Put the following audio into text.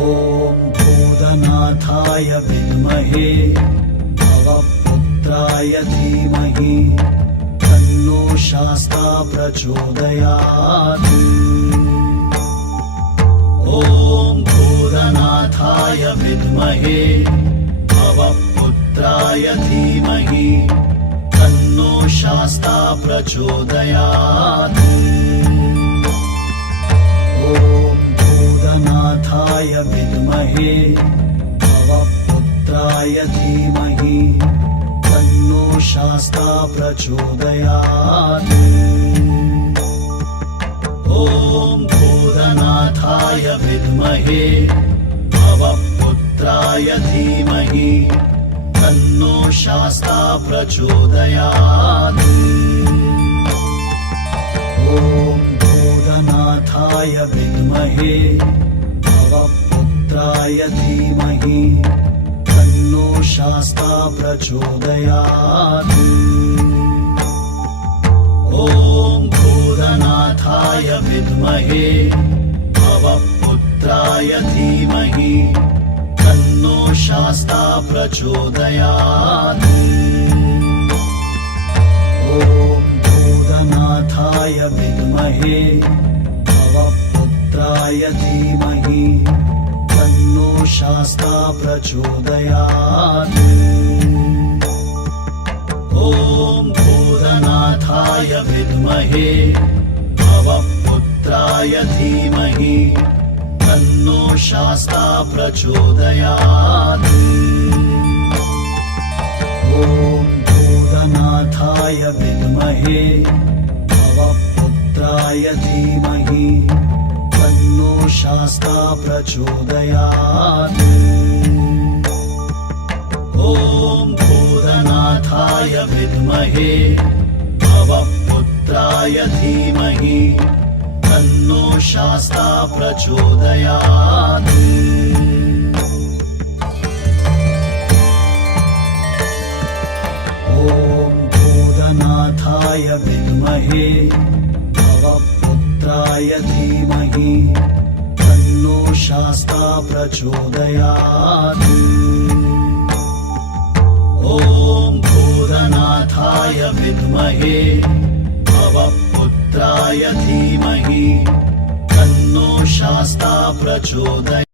ॐ भूतनाथाय विद्महे भवपुत्राय धीमहि तन्नो शास्ता प्रचोदयात्। ॐ भूतनाथाय विद्महे भवपुत्राय धीमहि तन्नो शास्ता प्रचोदयात्। ॐ भूतनाथाय विद्महे भवपुत्राय धीमहि तन्नो शास्ता प्रचोदयात्। ॐ भूतनाथाय विद्महे भवपुत्राय धीमहि तन्नो शास्ता प्रचोदयात्। ॐ भूतनाथाय विद्महे भवपुत्राय धीमहि तन्नो शास्ता प्रचोदयात्। ॐ भूतनाथाय विद्महे भवपुत्राय धीमहि तन्नो शास्ता प्रचोदयात्। ॐ भूतनाथाय विद्महे भवपुत्राय धीमहि तन्नो शास्ता प्रचोदयात्। ॐ भूतनाथाय विद्महे भवपुत्राय धीमहि तन्नो शास्ता प्रचोदयात्। ॐ भूतनाथाय विद्महे भवपुत्राय धीमहि तन्नो शास्ता प्रचोदयात्। ॐ भूतनाथाय विद्महे भवपुत्राय धीमहि तन्नो शास्ता प्रचोदयात्। ॐ भूतनाथाय विद्महे भवपुत्राय धीमहि तन्नो शास्ता प्रचोदयात्। ॐ भूतनाथाय विद्महे भवपुत्राय धीमहि तन्नो शास्ता प्रचोदयात्।